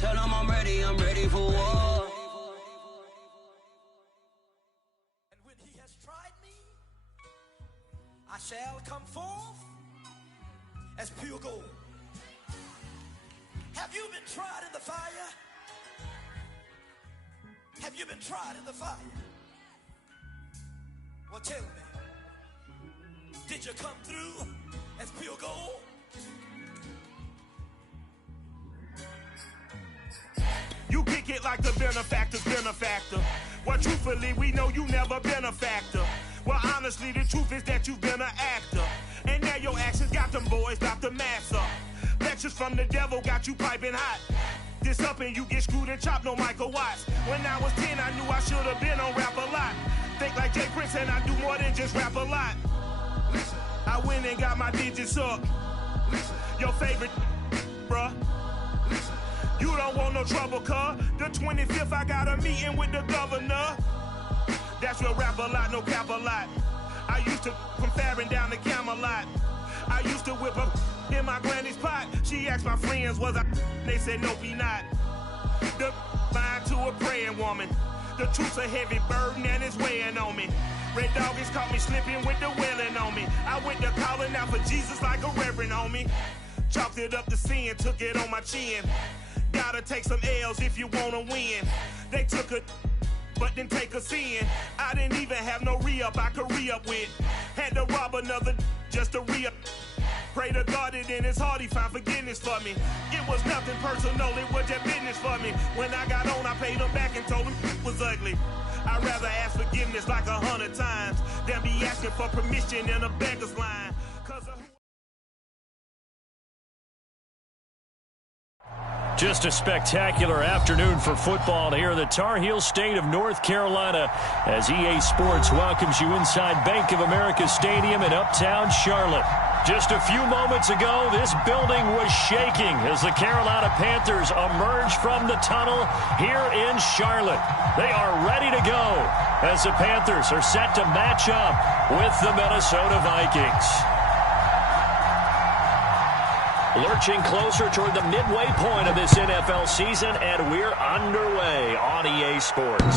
Tell them I'm ready for war. And when he has tried me, I shall come forth as pure gold. Have you been tried in the fire? Have you been tried in the fire? Well, tell me, did you come through as pure gold? You kick it like the benefactor's benefactor. Well, truthfully, we know you never been a factor. Well, honestly, the truth is that you've been an actor. And now your actions got them boys about to mass up. Lectures from the devil got you piping hot. This up and you get screwed and chopped, no Michael Watts. When I was 10, I knew I should have been on Rap a Lot. Think like Jay Prince and I do more than just rap a lot. I went and got my digits up. Your favorite, bruh. You don't want no trouble, cuz. The 25th, I got a meeting with the governor. That's real rap a lot, no cap a lot. I used to from Farron down to Camelot. I used to whip up in my granny's pot. She asked my friends, was I? They said, nope, he not. The line to a praying woman. The truth's a heavy burden and it's weighing on me. Red Dog has caught me slipping with the wailing on me. I went to calling out for Jesus like a reverend on me. Chalked it up to sin, took it on my chin. Gotta take some L's if you wanna win. They took a but didn't take a sin. I didn't even have no re-up I could re-up with. Had to rob another just to re-up. Pray to God that in his heart he found forgiveness for me. It was nothing personal, it was just business for me. When I got on, I paid him back and told him it was ugly. I'd rather ask forgiveness like 100 times than be asking for permission in a beggar's line. Just a spectacular afternoon for football here in the Tar Heel state of North Carolina as EA Sports welcomes you inside Bank of America Stadium in uptown Charlotte. Just a few moments ago, this building was shaking as the Carolina Panthers emerged from the tunnel here in Charlotte. They are ready to go as the Panthers are set to match up with the Minnesota Vikings. Lurching closer toward the midway point of this NFL season, and we're underway on EA Sports.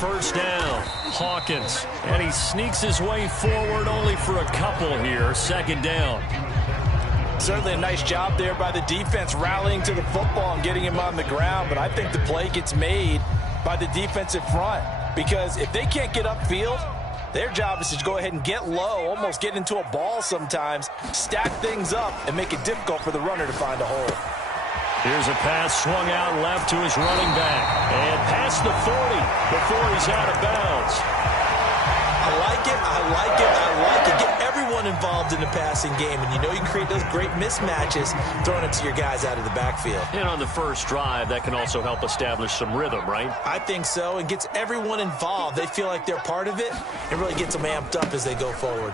First down, Hawkins, and he sneaks his way forward only for a couple here. Second down. Certainly a nice job there by the defense rallying to the football and getting him on the ground, but I think the play gets made by the defensive front because if they can't get upfield, their job is to go ahead and get low, almost get into a ball sometimes, stack things up, and make it difficult for the runner to find a hole. Here's a pass swung out left to his running back. And past the 40 before he's out of bounds. I like it, I like it, I like it. Get everyone involved in the passing game. And you know you can create those great mismatches throwing it to your guys out of the backfield. And on the first drive, that can also help establish some rhythm, right? I think so. And gets everyone involved. They feel like they're part of it. And really gets them amped up as they go forward.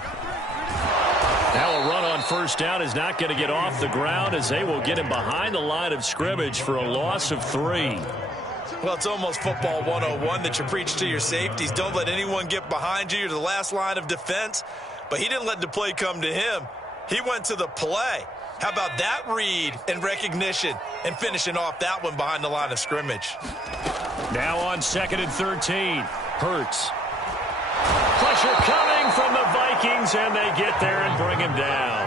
Now a run on first down is not going to get off the ground as they will get him behind the line of scrimmage for a loss of 3. Well, it's almost football 101 that you preach to your safeties. Don't let anyone get behind you. You're the last line of defense. But he didn't let the play come to him. He went to the play. How about that read and recognition and finishing off that one behind the line of scrimmage? Now on 2nd and 13. Hurts. Pressure coming from the Vikings, and they get there and bring him down.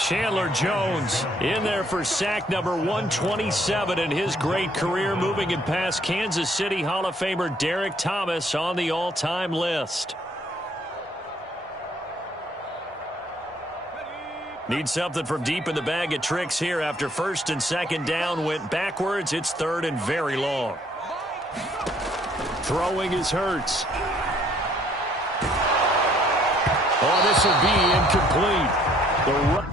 Chandler Jones in there for sack number 127 in his great career, moving it past Kansas City Hall of Famer Derek Thomas on the all-time list. Need something from deep in the bag of tricks here after first and second down went backwards. It's third and very long. Throwing is Hurts. Oh, this will be incomplete. The run.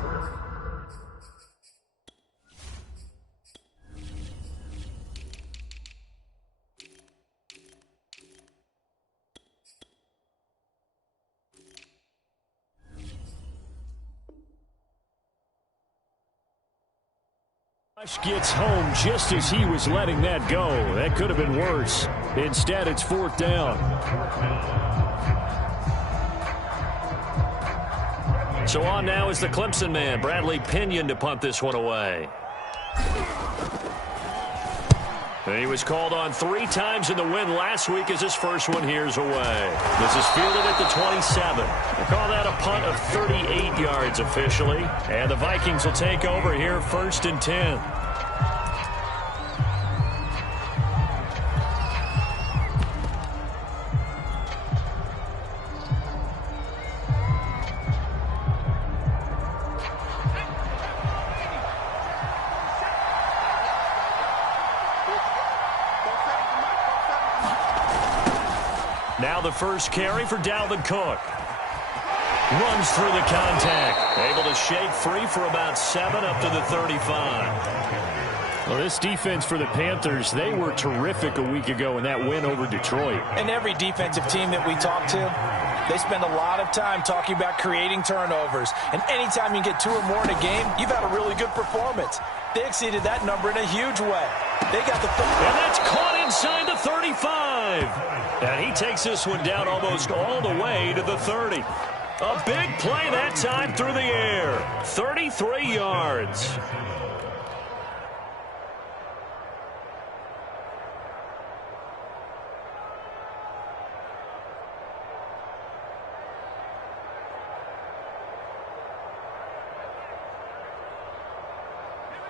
Rush gets home just as he was letting that go. That could have been worse. Instead, it's 4th down. So on now is the Clemson man, Bradley Pinion, to punt this one away. And he was called on 3 times in the win last week as his first one here's away. This is fielded at the 27. They call that a punt of 38 yards officially. And the Vikings will take over here 1st and 10. Now the first carry for Dalvin Cook. Runs through the contact. Able to shake free for about 7 up to the 35. Well, this defense for the Panthers, they were terrific a week ago in that win over Detroit. And every defensive team that we talk to, they spend a lot of time talking about creating turnovers. And anytime you get 2 or more in a game, you've had a really good performance. They exceeded that number in a huge way. They got the and that's caught inside the 35. And he takes this one down almost all the way to the 30. A big play that time through the air. 33 yards.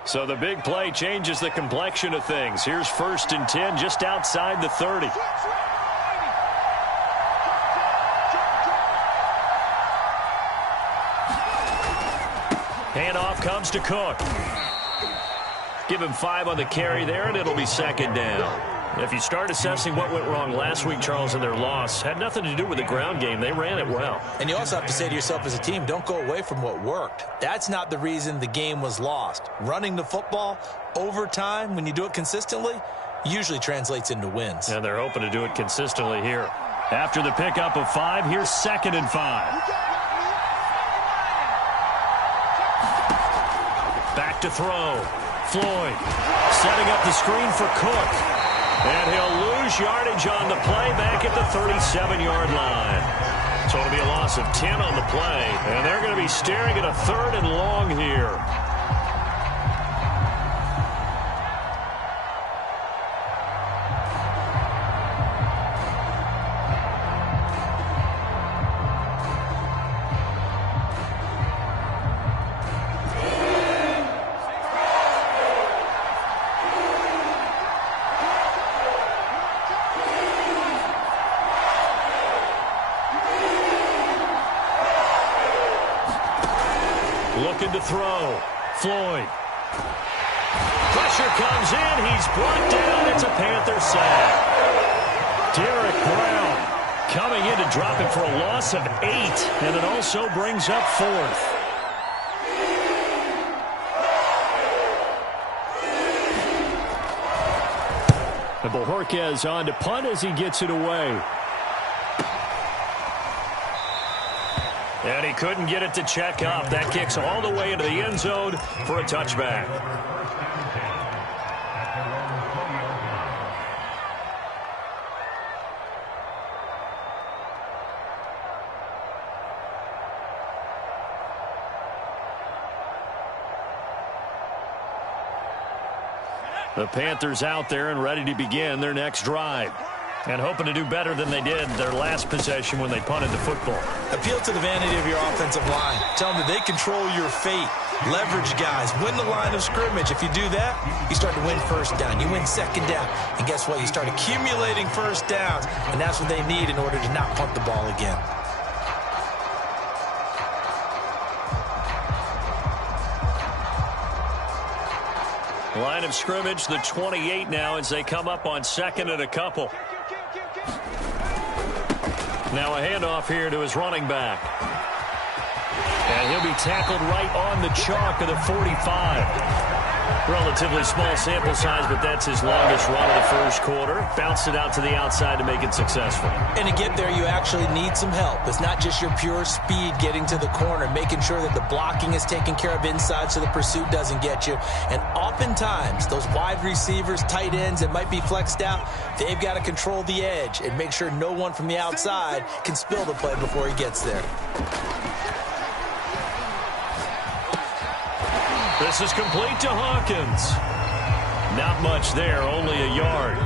So the big play changes the complexion of things. Here's 1st and 10 just outside the 30. Handoff comes to Cook. Give him 5 on the carry there, and it'll be 2nd down. If you start assessing what went wrong last week, Charles, in their loss, had nothing to do with the ground game. They ran it well. And you also have to say to yourself as a team, don't go away from what worked. That's not the reason the game was lost. Running the football over time, when you do it consistently, usually translates into wins. And they're hoping to do it consistently here. After the pickup of 5, here's 2nd and 5. Back to throw. Floyd setting up the screen for Cook. And he'll lose yardage on the play back at the 37-yard line. So it'll be a loss of 10 on the play. And they're going to be staring at a 3rd and long here. Looking to throw. Floyd. Pressure comes in. He's brought down. It's a Panther sack. Derek Brown coming in to drop him for a loss of 8. And it also brings up 4th. And Bojorquez on to punt as he gets it away. And he couldn't get it to check up. That kicks all the way into the end zone for a touchback. The Panthers out there and ready to begin their next drive. And hoping to do better than they did their last possession when they punted the football. Appeal to the vanity of your offensive line. Tell them that they control your fate. Leverage guys. Win the line of scrimmage. If you do that, you start to win 1st down. You win 2nd down. And guess what? You start accumulating 1st downs. And that's what they need in order to not punt the ball again. Line of scrimmage, the 28 now as they come up on 2nd and a couple. Now a handoff here to his running back. And he'll be tackled right on the chalk of the 45. Relatively small sample size, but that's his longest run of the first quarter. Bounced it out to the outside to make it successful. And to get there, you actually need some help. It's not just your pure speed getting to the corner, making sure that the blocking is taken care of inside so the pursuit doesn't get you. And oftentimes, those wide receivers, tight ends that might be flexed out, they've got to control the edge and make sure no one from the outside can spill the play before he gets there. This is complete to Hawkins. Not much there, only a yard.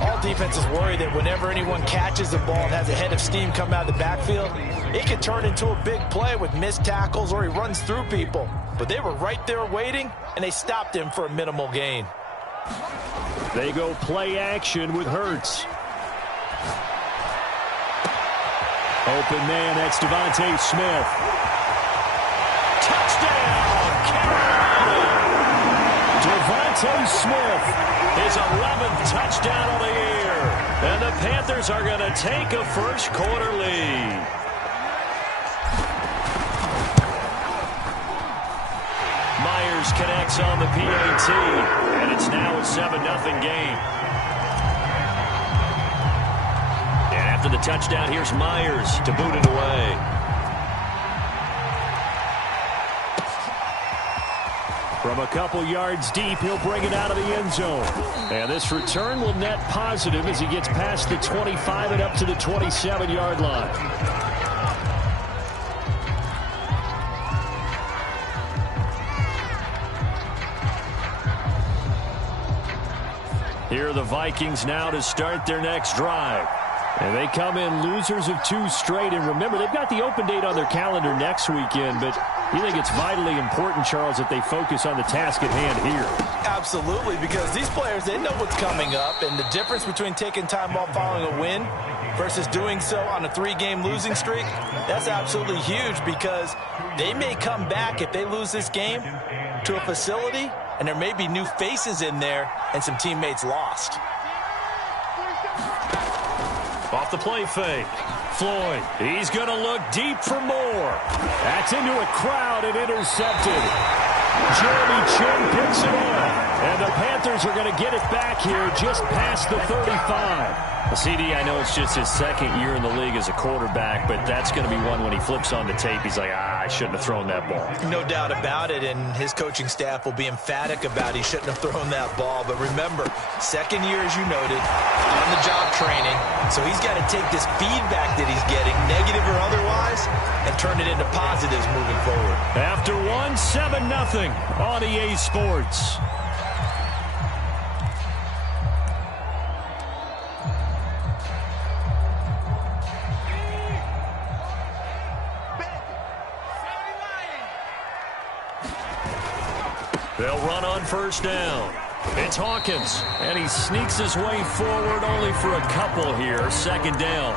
All defenses worry that whenever anyone catches the ball and has a head of steam come out of the backfield, it can turn into a big play with missed tackles or he runs through people. But they were right there waiting, and they stopped him for a minimal gain. They go play action with Hurts. Open man, that's Devontae Smith. Touchdown! Devontae Smith, his 11th touchdown of the year. And the Panthers are going to take a first quarter lead. Myers connects on the PAT, and it's now a 7-0 game. And after the touchdown, here's Myers to boot it away. From a couple yards deep, he'll bring it out of the end zone. And this return will net positive as he gets past the 25 and up to the 27-yard line. Here are the Vikings now to start their next drive. And they come in losers of 2 straight. And remember, they've got the open date on their calendar next weekend, but you think it's vitally important, Charles, that they focus on the task at hand here? Absolutely, because these players, they know what's coming up, and the difference between taking time off following a win versus doing so on a 3-game losing streak, that's absolutely huge because they may come back if they lose this game to a facility, and there may be new faces in there and some teammates lost. Off the play fake. Floyd, he's going to look deep for more. That's into a crowd and intercepted. Jeremy Chin picks it up. And the Panthers are going to get it back here just past the 35. CD, I know it's just his second year in the league as a quarterback, but that's going to be one when he flips on the tape, he's like, I shouldn't have thrown that ball. No doubt about it, and his coaching staff will be emphatic about he shouldn't have thrown that ball. But remember, second year, as you noted, on-the-job training, so he's got to take this feedback that he's getting, negative or otherwise, and turn it into positives moving forward. After one, 7-0 on EA Sports. They'll run on first down. It's Hawkins, and he sneaks his way forward only for a couple here. Second down.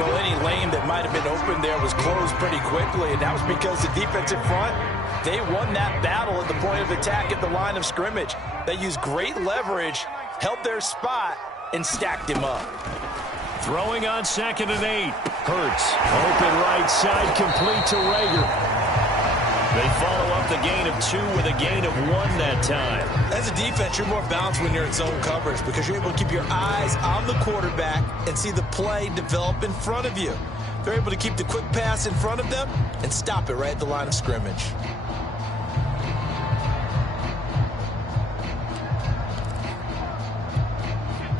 Well, any lane that might have been open there was closed pretty quickly, and that was because the defensive front, they won that battle at the point of attack at the line of scrimmage. They used great leverage, held their spot, and stacked him up. Throwing on 2nd and 8. Hurts, open right side, complete to Rager. They follow up the gain of 2 with a gain of 1 that time. As a defense, you're more balanced when you're in zone coverage because you're able to keep your eyes on the quarterback and see the play develop in front of you. They're able to keep the quick pass in front of them and stop it right at the line of scrimmage.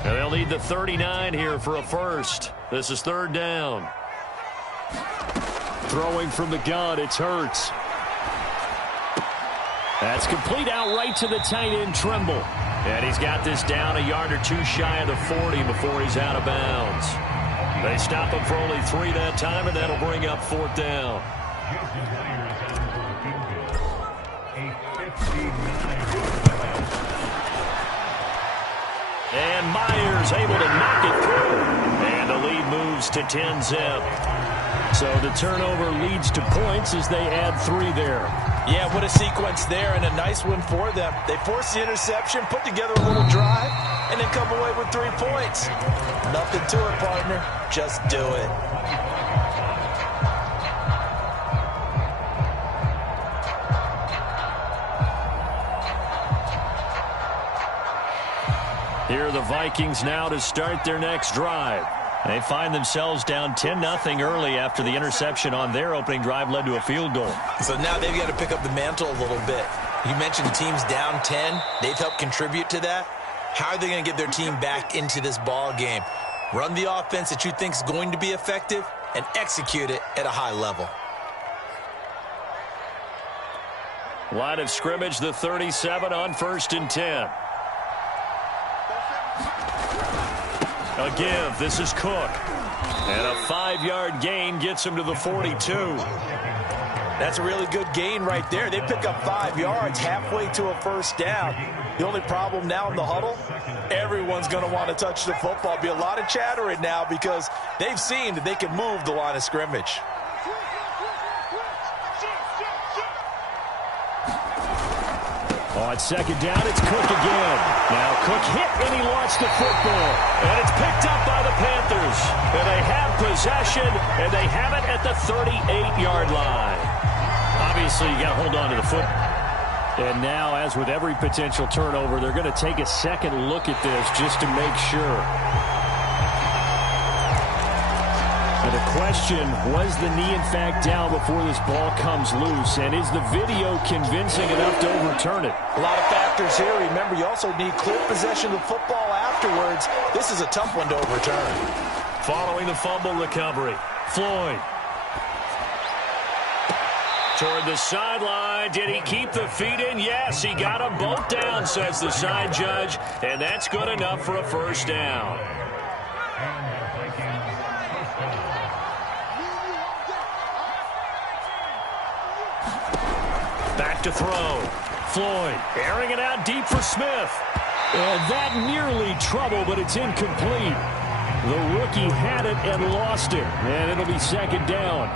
And they'll need the 39 here for a first. This is 3rd down. Throwing from the gun, it's Hurts. That's complete out right to the tight end, Trimble. And he's got this down a yard or 2 shy of the 40 before he's out of bounds. They stop him for only 3 that time, and that'll bring up 4th down. And Myers able to knock it through. And the lead moves to 10-zip. So the turnover leads to points as they add 3 there. Yeah, what a sequence there, and a nice one for them. They force the interception, put together a little drive, and then come away with 3 points. Nothing to it, partner. Just do it. Here are the Vikings now to start their next drive. They find themselves down 10-0 early after the interception on their opening drive led to a field goal. So now they've got to pick up the mantle a little bit. You mentioned the team's down 10. They've helped contribute to that. How are they going to get their team back into this ball game? Run the offense that you think is going to be effective and execute it at a high level. Line of scrimmage, the 37 on 1st and 10. A give. This is Cook. And a 5-yard gain gets him to the 42. That's a really good gain right there. They pick up 5 yards halfway to a first down. The only problem now in the huddle, everyone's going to want to touch the football. Be a lot of chatter right now because they've seen that they can move the line of scrimmage. On 2nd down, it's Cook again. Now Cook hit and he lost the football. And it's picked up by the Panthers. And they have possession, and they have it at the 38-yard line. Obviously, you got to hold on to the foot. And now, as with every potential turnover, they're going to take a second look at this just to make sure. And the question, was the knee in fact down before this ball comes loose? And is the video convincing enough to overturn it? A lot of factors here. Remember, you also need clear possession of the football afterwards. This is a tough one to overturn. Following the fumble recovery, Floyd. Toward the sideline. Did he keep the feet in? Yes, he got them both down, says the side judge. And that's good enough for a first down. Back to throw. Floyd airing it out deep for Smith. And that nearly trouble, but it's incomplete. The rookie had it and lost it. And it'll be 2nd down.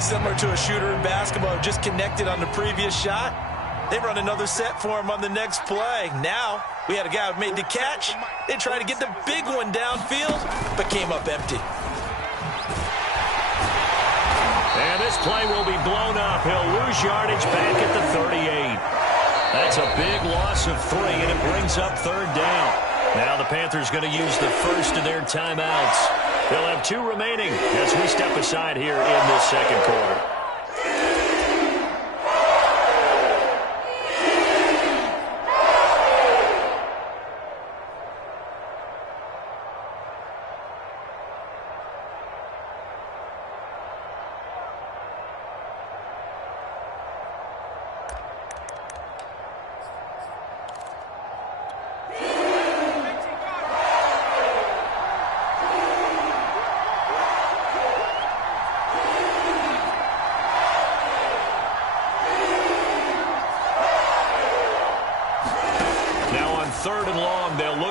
Similar to a shooter in basketball, just connected on the previous shot. They run another set for him on the next play. Now, we had a guy who made the catch. They tried to get the big one downfield, but came up empty. And this play will be blown up. He'll lose yardage back at the 38. That's a big loss of 3, and it brings up 3rd down. Now the Panthers going to use the first of their timeouts. They'll have 2 remaining as we step aside here in this 2nd quarter.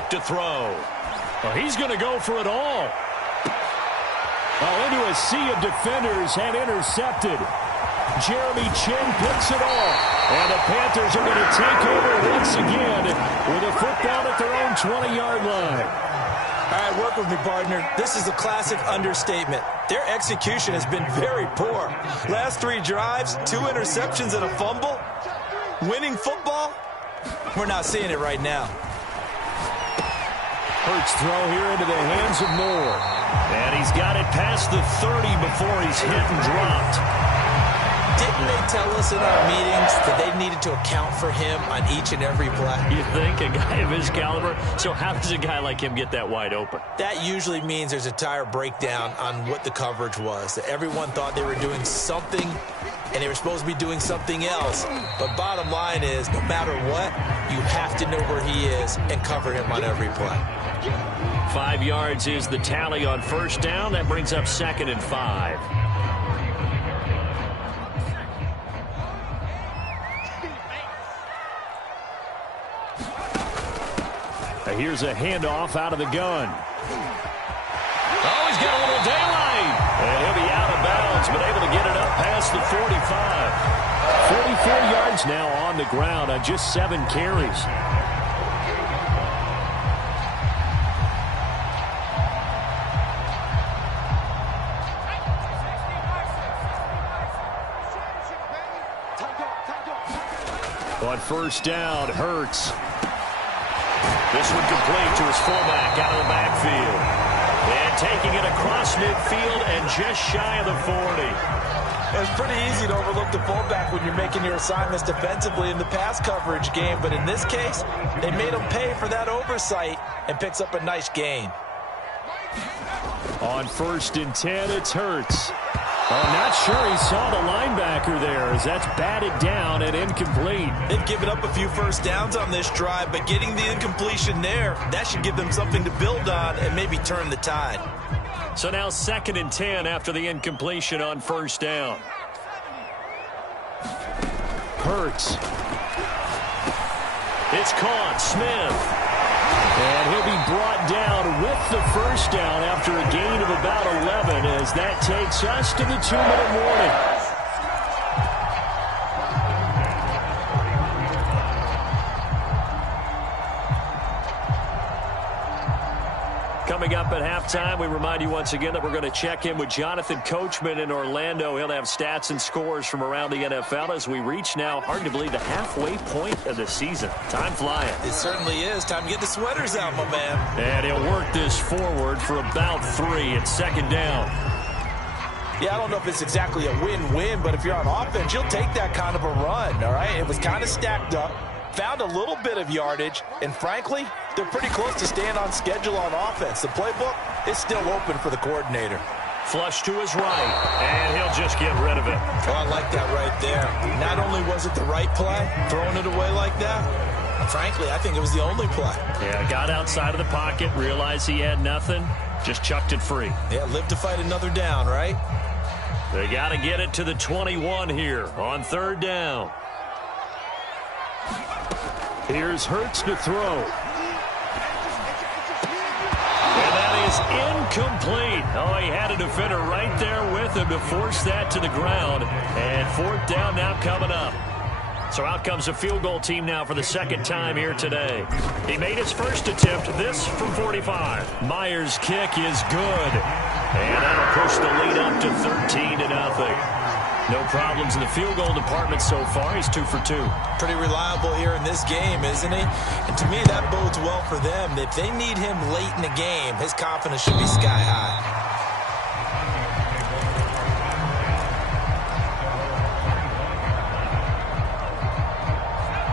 To throw. Well, he's going to go for it all. Into a sea of defenders and intercepted. Jeremy Chin picks it off. And the Panthers are going to take over once again with a football at their own 20-yard line. All right, work with me, partner. This is a classic understatement. Their execution has been very poor. Last 3 drives, 2 interceptions and a fumble. Winning football? We're not seeing it right now. Hurts throw here into the hands of Moore. And he's got it past the 30 before he's hit and dropped. Didn't they tell us in our meetings that they needed to account for him on each and every play? You think? A guy of his caliber? So how does a guy like him get that wide open? That usually means there's a entire breakdown on what the coverage was. That everyone thought they were doing something, and they were supposed to be doing something else. But bottom line is, no matter what, you have to know where he is and cover him on every play. 5 yards is the tally on 1st down. That brings up 2nd and 5. Here's a handoff out of the gun. Oh, he's got a little daylight. And he'll be out of bounds, but able to get it up past the 45. 44 yards now on the ground on just 7 carries. On 1st down, Hurts. This one complete to his fullback out of the backfield. And taking it across midfield and just shy of the 40. It's pretty easy to overlook the fullback when you're making your assignments defensively in the pass coverage game. But in this case, they made him pay for that oversight and picks up a nice gain. On 1st and 10, it's Hurts. I'm not sure he saw the linebacker there as that's batted down and incomplete. They've given up a few first downs on this drive, but getting the incompletion there, that should give them something to build on and maybe turn the tide. So now 2nd and 10 after the incompletion on 1st down. Hurts. It's caught. Smith. And he'll be brought down with the 1st down after a gain of about 11 as that takes us to the 2-minute warning. Coming up at halftime, we remind you once again that we're going to check in with Jonathan Coachman in Orlando. He'll have stats and scores from around the NFL as we reach now, hard to believe, the halfway point of the season. Time flying. It certainly is. Time to get the sweaters out, my man. And he'll work this forward for about 3 at 2nd down. Yeah, I don't know if it's exactly a win-win, but if you're on offense, you'll take that kind of a run, all right? It was kind of stacked up. Found a little bit of yardage, and frankly, they're pretty close to staying on schedule on offense. The playbook is still open for the coordinator. Flush to his right, and he'll just get rid of it. Oh, I like that right there. Not only was it the right play, throwing it away like that, frankly, I think it was the only play. Yeah, got outside of the pocket, realized he had nothing, just chucked it free. Yeah, live to fight another down, right? They got to get it to the 21 here on 3rd down. Here's Hurts to throw. And that is incomplete. Oh, he had a defender right there with him to force that to the ground. And 4th down now coming up. So out comes a field goal team now for the 2nd time here today. He made his first attempt, this from 45. Myers' kick is good. And that'll push the lead up to 13-0. No problems in the field goal department so far. He's 2 for 2. Pretty reliable here in this game, isn't he? And to me, that bodes well for them. If they need him late in the game, his confidence should be sky high.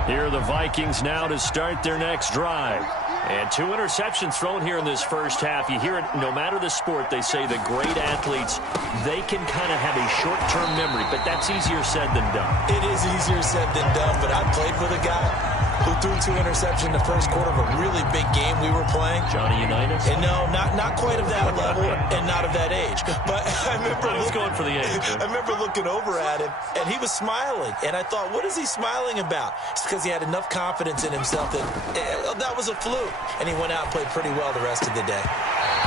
Here are the Vikings now to start their next drive. And 2 interceptions thrown here in this first half. You hear it, no matter the sport, they say the great athletes, they can kind of have a short-term memory, but that's easier said than done. It is easier said than done, but I played with a guy who threw 2 interceptions in the first quarter of a really big game we were playing. Johnny Unitas? And no, not quite of that level and not of that age. But I remember he's going for the age. I remember looking over at him, and he was smiling. And I thought, what is he smiling about? It's because he had enough confidence in himself that that was a fluke. And he went out and played pretty well the rest of the day.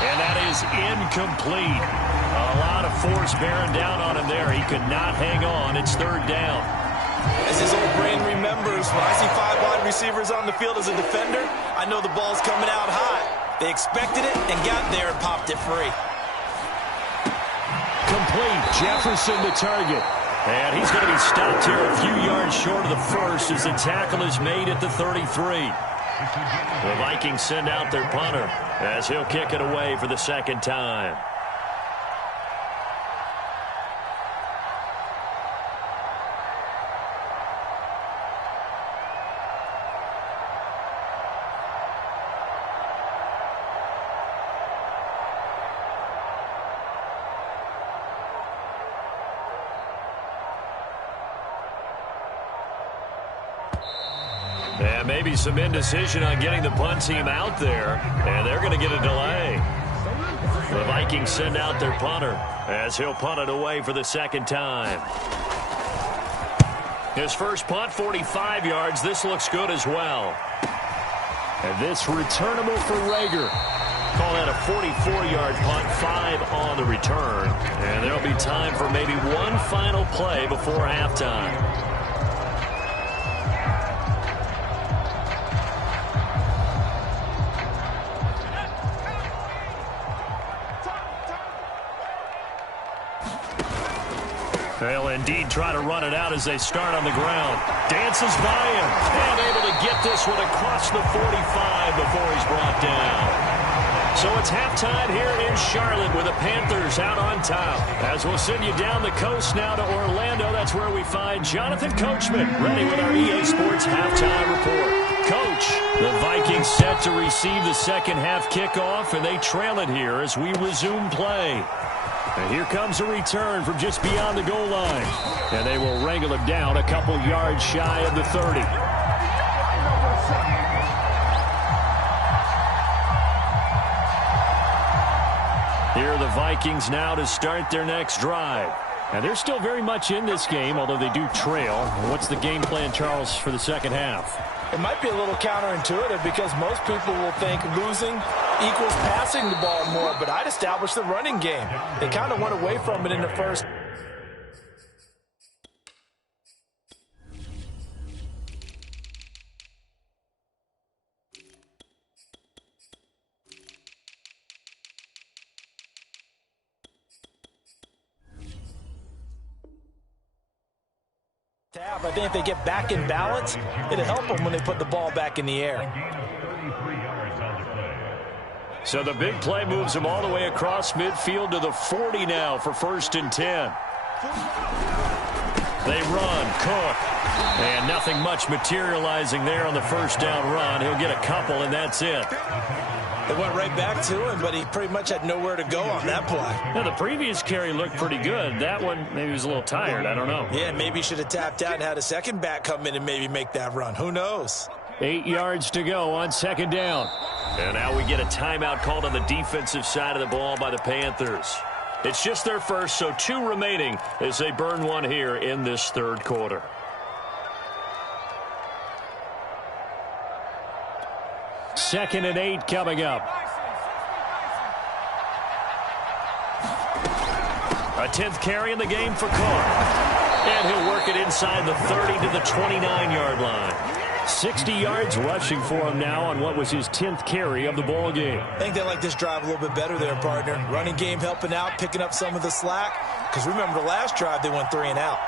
And that is incomplete. A lot of force bearing down on him there. He could not hang on. It's 3rd down. As his old brain remembers, when I see 5 wide receivers on the field as a defender, I know the ball's coming out hot. They expected it and got there and popped it free. Complete. Jefferson the target. And he's going to be stopped here a few yards short of the first as the tackle is made at the 33. The Vikings send out their punter as he'll kick it away for the 2nd time. And maybe some indecision on getting the punt team out there, and they're going to get a delay. The Vikings send out their punter as he'll punt it away for the 2nd time. His first punt, 45 yards. This looks good as well. And this returnable for Rager. Call that a 44-yard punt, 5 on the return. And there'll be time for maybe one final play before halftime. They'll indeed try to run it out as they start on the ground. Dances by him and able to get this one across the 45 before he's brought down. So it's halftime here in Charlotte with the Panthers out on top. As we'll send you down the coast now to Orlando, that's where we find Jonathan Coachman ready with our EA Sports halftime report. Coach, the Vikings set to receive the second half kickoff, and they trail it here as we resume play. And here comes a return from just beyond the goal line. And they will wrangle it down a couple yards shy of the 30. Here are the Vikings now to start their next drive. And they're still very much in this game, although they do trail. What's the game plan, Charles, for the second half? It might be a little counterintuitive because most people will think losing equals passing the ball more, but I'd establish the running game. They kind of went away from it in the first. I think if they get back in balance, it'll help them when they put the ball back in the air. So the big play moves them all the way across midfield to the 40 now for 1st and 10. They run, Cook, and nothing much materializing there on the first down run. He'll get a couple, and that's it. It went right back to him, but he pretty much had nowhere to go on that play. Now, the previous carry looked pretty good. That one, maybe he was a little tired. I don't know. Yeah, maybe he should have tapped out and had a second back come in and maybe make that run. Who knows? 8 yards to go on second down. And now we get a timeout called on the defensive side of the ball by the Panthers. It's just their first, so 2 remaining as they burn one here in this third quarter. Second and 8 coming up. A 10th carry in the game for Cook. And he'll work it inside the 30 to the 29-yard line. 60 yards rushing for him now on what was his 10th carry of the ball game. I think they like this drive a little bit better there, partner. Running game helping out, picking up some of the slack. Because remember the last drive, they went 3 and out.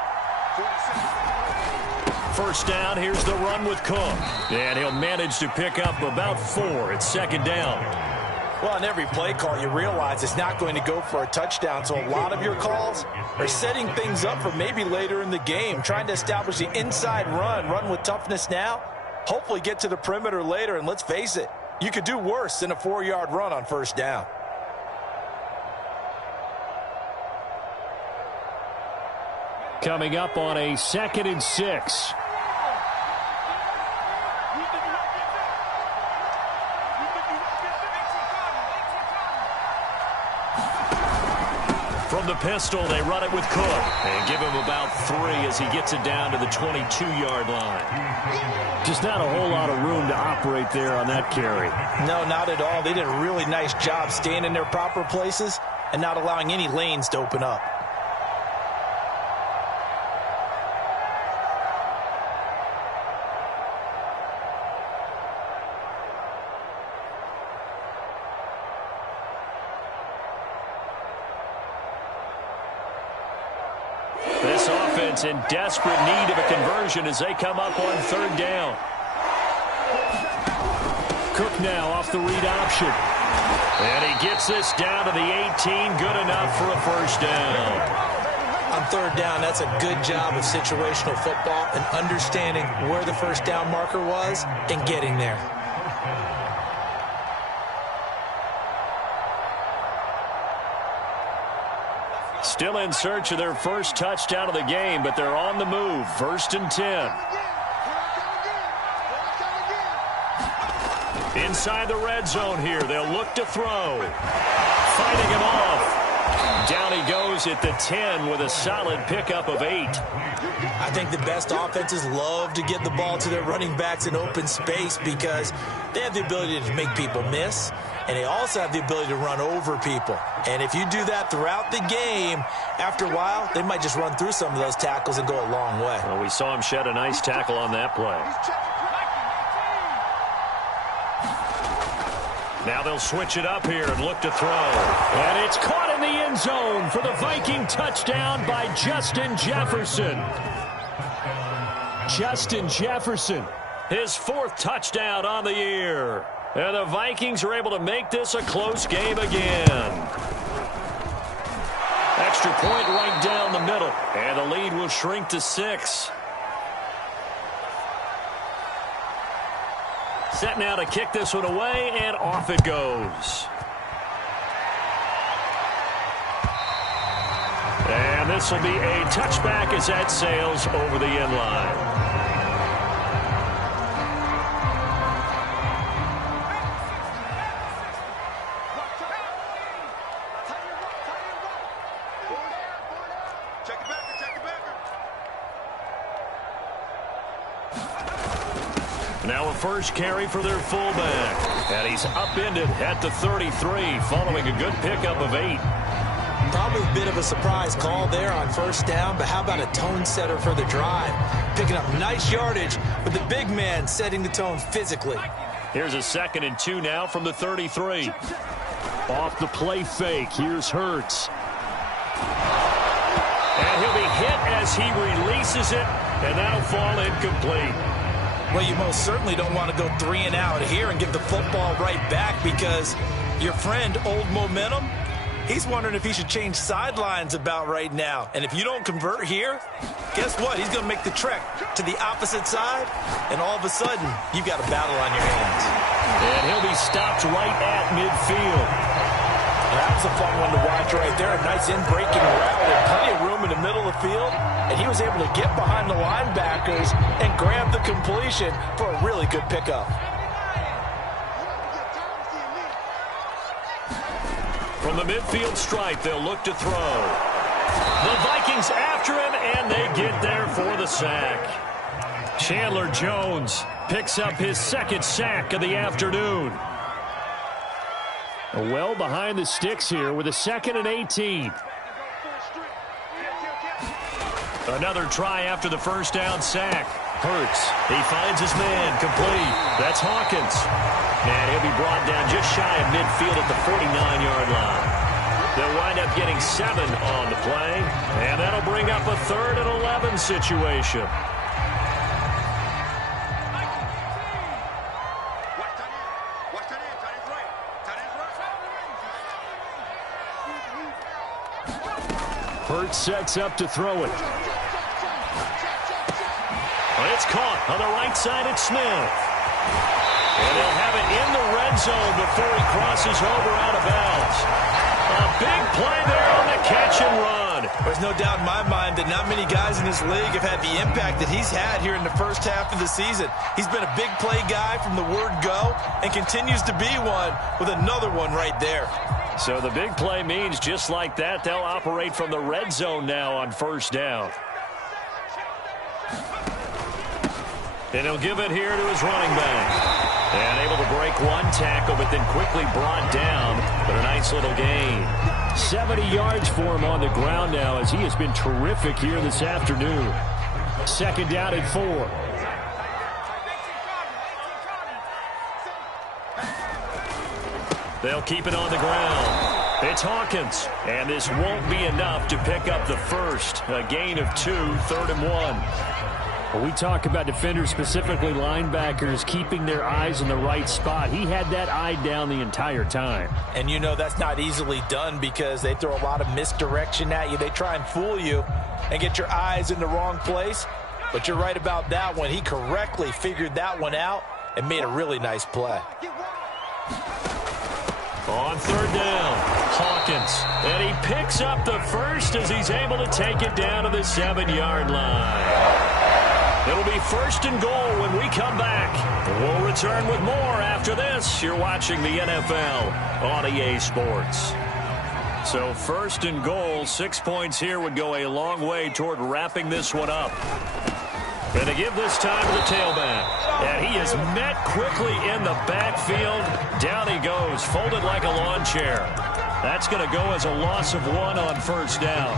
First down, here's the run with Cook. And he'll manage to pick up about 4. It's second down. Well, on every play call, you realize it's not going to go for a touchdown. So a lot of your calls are setting things up for maybe later in the game, trying to establish the inside run with toughness now, hopefully get to the perimeter later. And let's face it, you could do worse than a 4-yard run on first down. Coming up on a 2nd and 6. From the pistol, they run it with Cook. And give him about 3 as he gets it down to the 22-yard line. Just not a whole lot of room to operate there on that carry. No, not at all. They did a really nice job staying in their proper places and not allowing any lanes to open up. In desperate need of a conversion as they come up on 3rd down. Cook now off the read option. And he gets this down to the 18. Good enough for a first down. On 3rd down, that's a good job of situational football and understanding where the first down marker was and getting there. Still in search of their first touchdown of the game, but they're on the move. 1st and 10. Inside the red zone here. They'll look to throw. Fighting him off. Down he goes at the 10 with a solid pickup of 8. I think the best offenses love to get the ball to their running backs in open space because they have the ability to make people miss, and they also have the ability to run over people. And if you do that throughout the game, after a while, they might just run through some of those tackles and go a long way. Well, we saw him shed a nice tackle on that play. Now they'll switch it up here and look to throw. And it's caught in the end zone for the Viking touchdown by Justin Jefferson. Justin Jefferson, his fourth touchdown on the year. And the Vikings are able to make this a close game again. Extra point right down the middle. And the lead will shrink to 6. Set now to kick this one away, and off it goes. And this will be a touchback as that sails over the end line. Now a first carry for their fullback. And he's upended at the 33 following a good pickup of 8. Probably a bit of a surprise call there on first down, but how about a tone setter for the drive? Picking up nice yardage with the big man setting the tone physically. Here's a 2nd and 2 now from the 33. Off the play fake. Here's Hurts. And he'll be hit as he releases it, and that'll fall incomplete. Well, you most certainly don't want to go 3 and out here and give the football right back because your friend, Old Momentum, he's wondering if he should change sidelines about right now. And if you don't convert here, guess what? He's going to make the trek to the opposite side, and all of a sudden, you've got a battle on your hands. And he'll be stopped right at midfield. That was a fun one to watch right there. A nice in-breaking route with plenty of room in the middle of the field. And he was able to get behind the linebackers and grab the completion for a really good pickup. From the midfield stripe, they'll look to throw. The Vikings after him, and they get there for the sack. Chandler Jones picks up his 2nd sack of the afternoon. Well behind the sticks here with a 2nd and 18. Another try after the first down sack. Hurts. He finds his man. Complete. That's Hawkins. And he'll be brought down just shy of midfield at the 49-yard line. They'll wind up getting 7 on the play. And that'll bring up a 3rd and 11 situation. Hurts sets up to throw it. It's caught on the right side at Smith. And they'll have it in the red zone before he crosses over out of bounds. A big play there on the catch and run. There's no doubt in my mind that not many guys in this league have had the impact that he's had here in the first half of the season. He's been a big play guy from the word go and continues to be one with another one right there. So the big play means just like that, they'll operate from the red zone now on first down. And he'll give it here to his running back. And able to break one tackle, but then quickly brought down. But a nice little gain. 70 yards for him on the ground now as he has been terrific here this afternoon. 2nd down and 4. They'll keep it on the ground. It's Hawkins. And this won't be enough to pick up the first. A gain of 2, 3rd and 1. Well, we talk about defenders, specifically linebackers, keeping their eyes in the right spot. He had that eye down the entire time. And you know that's not easily done because they throw a lot of misdirection at you. They try and fool you and get your eyes in the wrong place. But you're right about that one. He correctly figured that one out and made a really nice play. On 3rd down, Hawkins. And he picks up the first as he's able to take it down to the 7-yard line. It'll be 1st and goal when we come back. We'll return with more after this. You're watching the NFL on EA Sports. So 1st and goal, 6 points here would go a long way toward wrapping this one up. And to give this time to the tailback. And he is met quickly in the backfield. Down he goes, folded like a lawn chair. That's going to go as a loss of 1 on first down.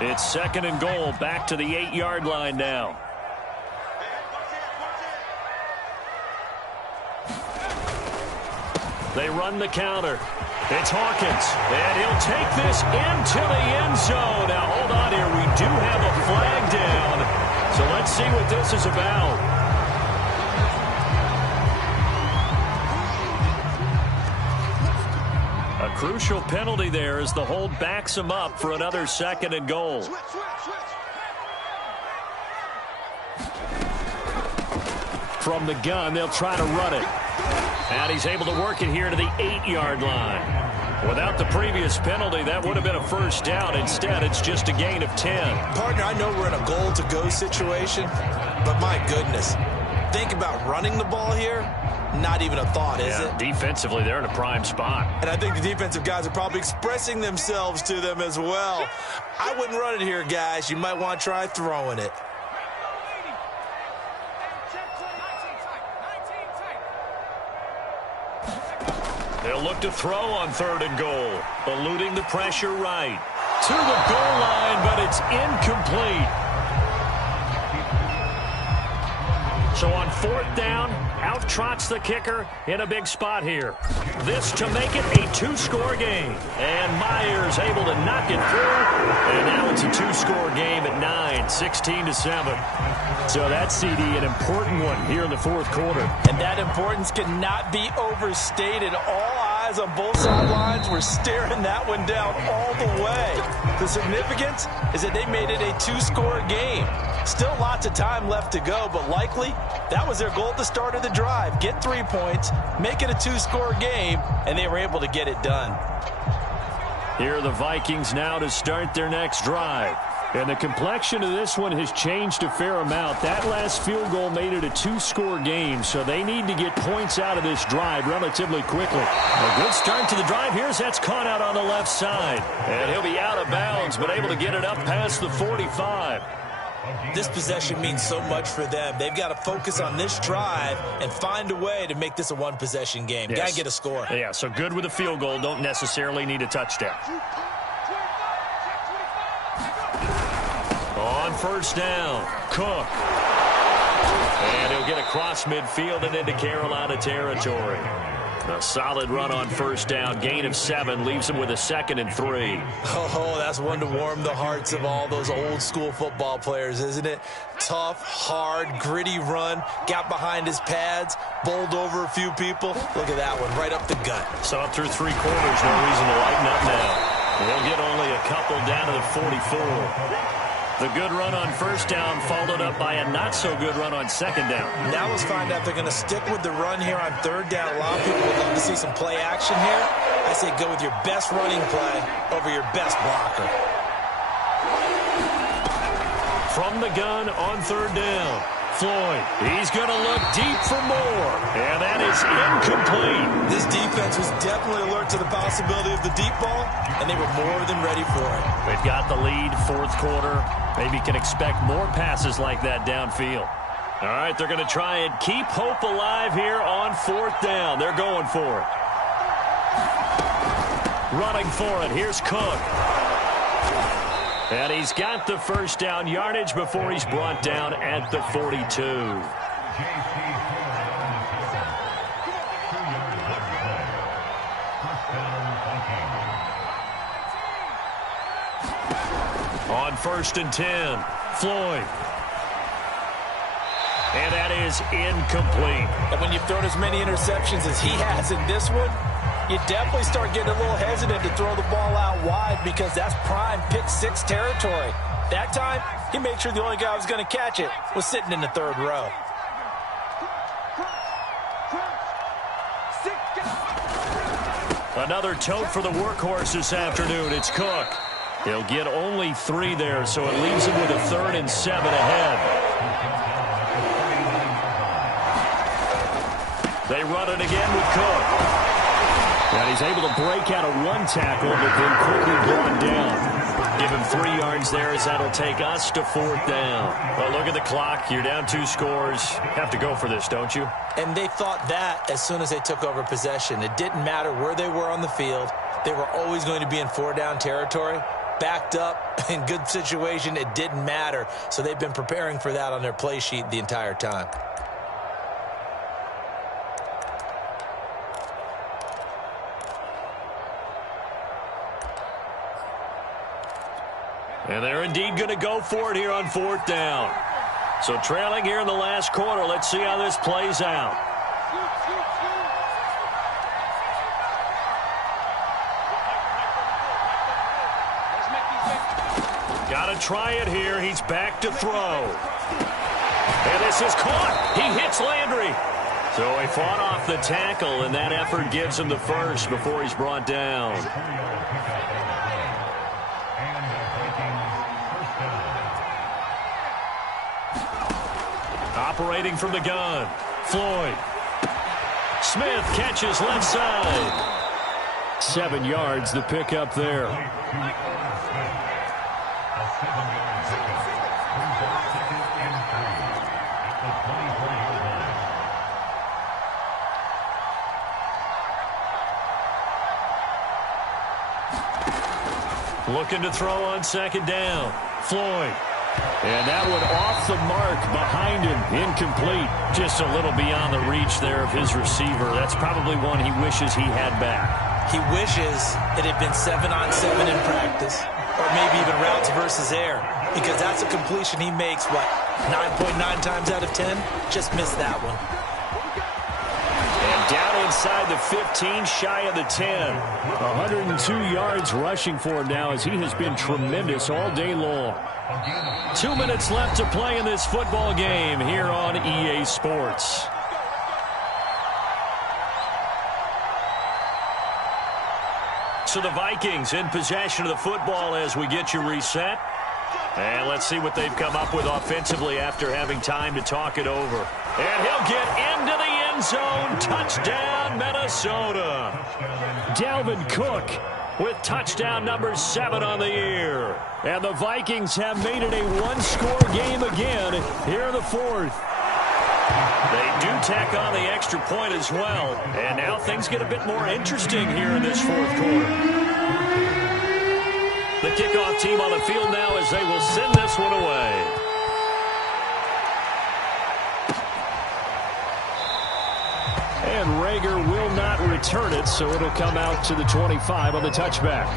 It's 2nd and goal, back to the 8-yard line now. They run the counter. It's Hawkins, and he'll take this into the end zone. Now, hold on here. We do have a flag down, so let's see what this is about. A crucial penalty there as the hold backs him up for another 2nd and goal. From the gun, they'll try to run it. And he's able to work it here to the 8-yard line. Without the previous penalty, that would have been a first down. Instead, it's just a gain of 10. Partner, I know we're in a goal-to-go situation, but my goodness, think about running the ball here. Not even a thought, is it? Defensively, they're in a prime spot. And I think the defensive guys are probably expressing themselves to them as well. I wouldn't run it here, guys. You might want to try throwing it. They'll look to throw on 3rd and goal. Eluding the pressure right. To the goal line, but it's incomplete. So on 4th down, out trots the kicker in a big spot here. This to make it a 2-score game. And Myers able to knock it through. And now it's a 2-score game at 9, 16-7. So that's, CD, an important one here in the 4th quarter. And that importance cannot be overstated. All eyes on both sidelines were staring that one down all the way. The significance is that they made it a 2-score game. Still lots of time left to go, but likely that was their goal at the start of the drive. Get 3 points, make it a 2-score game, and they were able to get it done. Here are the Vikings now to start their next drive. And the complexion of this one has changed a fair amount. That last field goal made it a 2-score game, so they need to get points out of this drive relatively quickly. A good start to the drive. Here's that's caught out on the left side. And he'll be out of bounds, but able to get it up past the 45. This possession means so much for them. They've got to focus on this drive and find a way to make this a 1-possession game. Yes. Got to get a score. Yeah, so good with a field goal. Don't necessarily need a touchdown. On 1st down, Cook. And he'll get across midfield and into Carolina territory. A solid run on 1st down. Gain of 7 leaves him with a 2nd and 3. Oh, that's one to warm the hearts of all those old-school football players, isn't it? Tough, hard, gritty run. Got behind his pads, bowled over a few people. Look at that one, right up the gut. So up through 3 quarters, no reason to lighten up now. They'll get only a couple down to the 44. The good run on 1st down followed up by a not-so-good run on 2nd down. Now let's find out if they're going to stick with the run here on 3rd down. A lot of people would love to see some play action here. I say go with your best running play over your best blocker. From the gun on 3rd down, Floyd. He's going to look deep for more. And that is incomplete. This defense was definitely alert to the possibility of the deep ball, and they were more than ready for it. They've got the lead, 4th quarter. Maybe can expect more passes like that downfield. All right, they're going to try and keep hope alive here on 4th down. They're going for it. Running for it. Here's Cook. And he's got the 1st down yardage before he's brought down at the 42. On 1st and 10, Floyd. And that is incomplete. And when you've thrown as many interceptions as he has in this one, you definitely start getting a little hesitant to throw the ball out wide because that's prime pick 6 territory. That time, he made sure the only guy who was going to catch it was sitting in the 3rd row. Another tote for the workhorse this afternoon. It's Cook. He'll get only 3 there, so it leaves him with a 3rd and 7 ahead. They run it again with Cook. And he's able to break out of 1 tackle, but then quickly brought down. Give him 3 yards there as that'll take us to 4th down. Well, look at the clock. You're down 2 scores. Have to go for this, don't you? And they thought that as soon as they took over possession. It didn't matter where they were on the field. They were always going to be in 4-down territory. Backed up, in good situation, it didn't matter. So they've been preparing for that on their play sheet the entire time. And they're indeed going to go for it here on 4th down. So trailing here in the last quarter. Let's see how this plays out. Got to try it here. He's back to throw. And this is caught. He hits Landry. So he fought off the tackle, and that effort gives him the first before he's brought down. Operating from the gun, Floyd. Smith catches left side. 7 yards, the pickup there. Looking to throw on 2nd down. Floyd. And that one off the mark behind him. Incomplete. Just a little beyond the reach there of his receiver. That's probably one he wishes he had back. He wishes it had been 7-on-7 in practice, or maybe even routes versus air, because that's a completion he makes, 9.9 times out of 10? Just missed that one. And down inside the 15, shy of the 10. 102 yards rushing for him now, as he has been tremendous all day long. 2 minutes left to play in this football game here on EA Sports. So the Vikings in possession of the football as we get you reset. And let's see what they've come up with offensively after having time to talk it over. And he'll get into the end zone. Touchdown, Minnesota. Dalvin Cook with touchdown number 7 on the year. And the Vikings have made it a one-score game again here in the 4th. They do tack on the extra point as well. And now things get a bit more interesting here in this 4th quarter. The kickoff team on the field now as they will send this one away. And Rager will not return it, so it'll come out to the 25 on the touchback.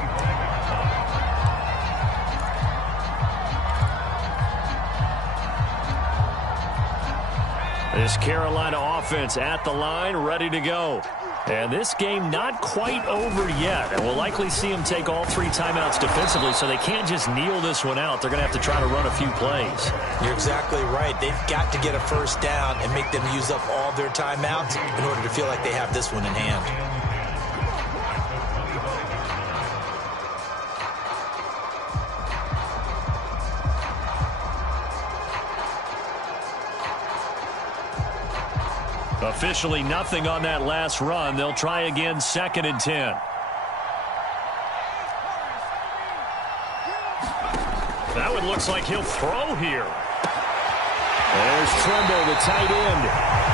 This Carolina offense at the line, ready to go. And this game not quite over yet. And we'll likely see them take all 3 timeouts defensively, so they can't just kneel this one out. They're going to have to try to run a few plays. You're exactly right. They've got to get a first down and make them use up all their timeouts in order to feel like they have this one in hand. Officially nothing on that last run. They'll try again, 2nd and 10. That one looks like he'll throw here. There's Tremble, the tight end.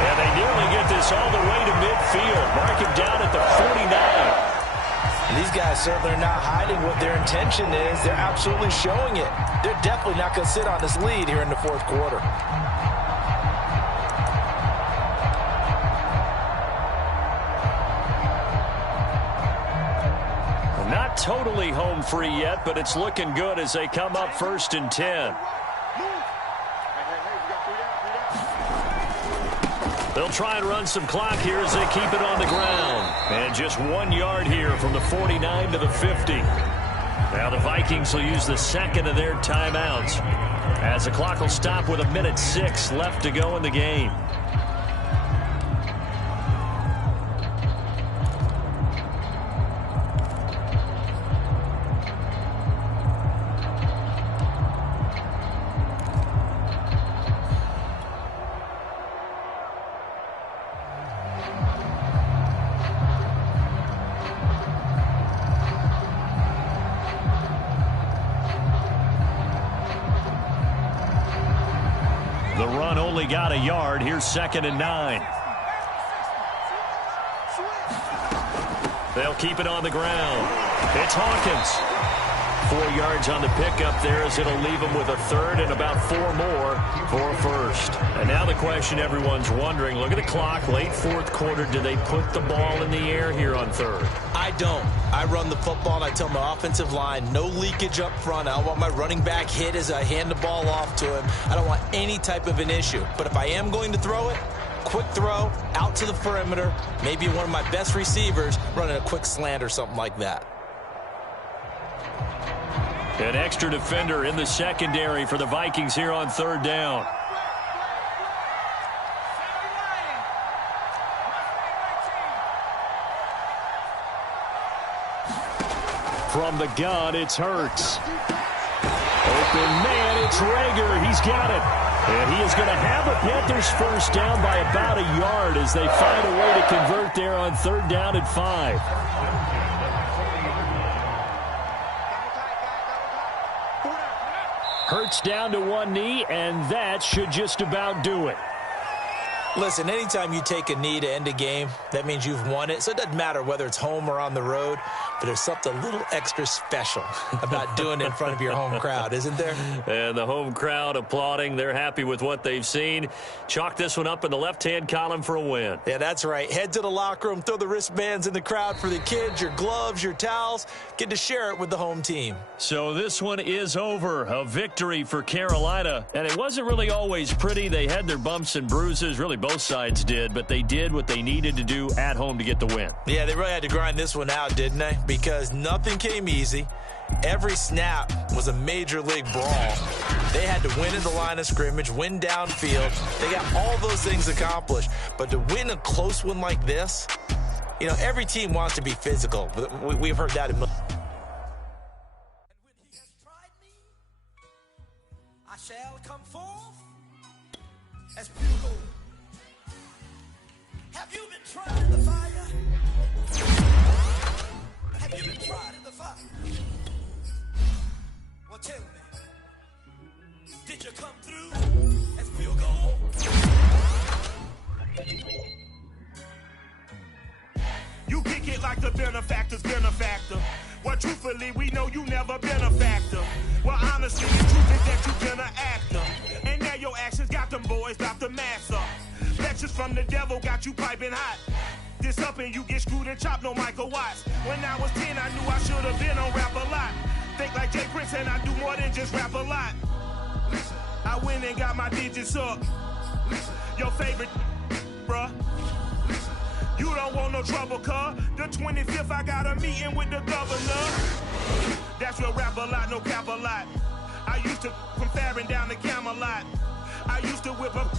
And they nearly get this all the way to midfield. Mark him down at the 49. These guys certainly are not hiding what their intention is. They're absolutely showing it. They're definitely not going to sit on this lead here in the 4th quarter. Not totally home free yet, but it's looking good as they come up 1st and 10. They'll try and run some clock here as they keep it on the ground. And just 1 yard here from the 49 to the 50. Now the Vikings will use the 2nd of their timeouts as the clock will stop with 1:06 left to go in the game. The run only got a yard. Here's 2nd and 9. They'll keep it on the ground. It's Hawkins. 4 yards on the pickup there as it'll leave them with a third and about 4 more for a first. And now the question everyone's wondering, look at the clock, late fourth quarter, do they put the ball in the air here on third? I don't. I run the football and I tell my offensive line, no leakage up front. I don't want my running back hit as I hand the ball off to him. I don't want any type of an issue. But if I am going to throw it, quick throw, out to the perimeter, maybe one of my best receivers running a quick slant or something like that. An extra defender in the secondary for the Vikings here on third down. From the gun, it's Hurts. Open man, it's Rager. He's got it. And he is going to have the Panthers first down by about a yard as they find a way to convert there on third down and 5. Hurts down to one knee, and that should just about do it. Listen, anytime you take a knee to end a game, that means you've won it. So it doesn't matter whether it's home or on the road, but there's something a little extra special about doing it in front of your home crowd, isn't there? And the home crowd applauding. They're happy with what they've seen. Chalk this one up in the left-hand column for a win. Yeah, that's right. Head to the locker room, throw the wristbands in the crowd for the kids, your gloves, your towels. Get to share it with the home team. So this one is over. A victory for Carolina. And it wasn't really always pretty. They had their bumps and bruises. Really, both sides did. But they did what they needed to do at home to get the win. Yeah, they really had to grind this one out, didn't they? Because nothing came easy. Every snap was a major league brawl. They had to win at the line of scrimmage, win downfield. They got all those things accomplished. But to win a close one like this, you know, every team wants to be physical. We've heard that in And when he has tried me, I shall come forth as pure gold. Have you been tried in the fire? Have you been tried in the fire? Well, tell me, did you come through as pure gold? You kick it like the benefactor's benefactor. Well, truthfully, we know you never been a factor. Well, honestly, the truth is that you've been an actor. And now your actions got them boys about to mass up. Lectures from the devil got you piping hot. This up and you get screwed and chopped, no Michael Watts. When I was 10, I knew I should have been on rap a lot. Think like Jay Prince and I do more than just rap a lot. Listen, I went and got my digits up. Listen, your favorite, bruh. Listen, you don't want no trouble, cuz. The 25th, I got a meeting with the governor. That's real rap a lot, no cap a lot. I used to from Farron down to Camelot. I used to whip up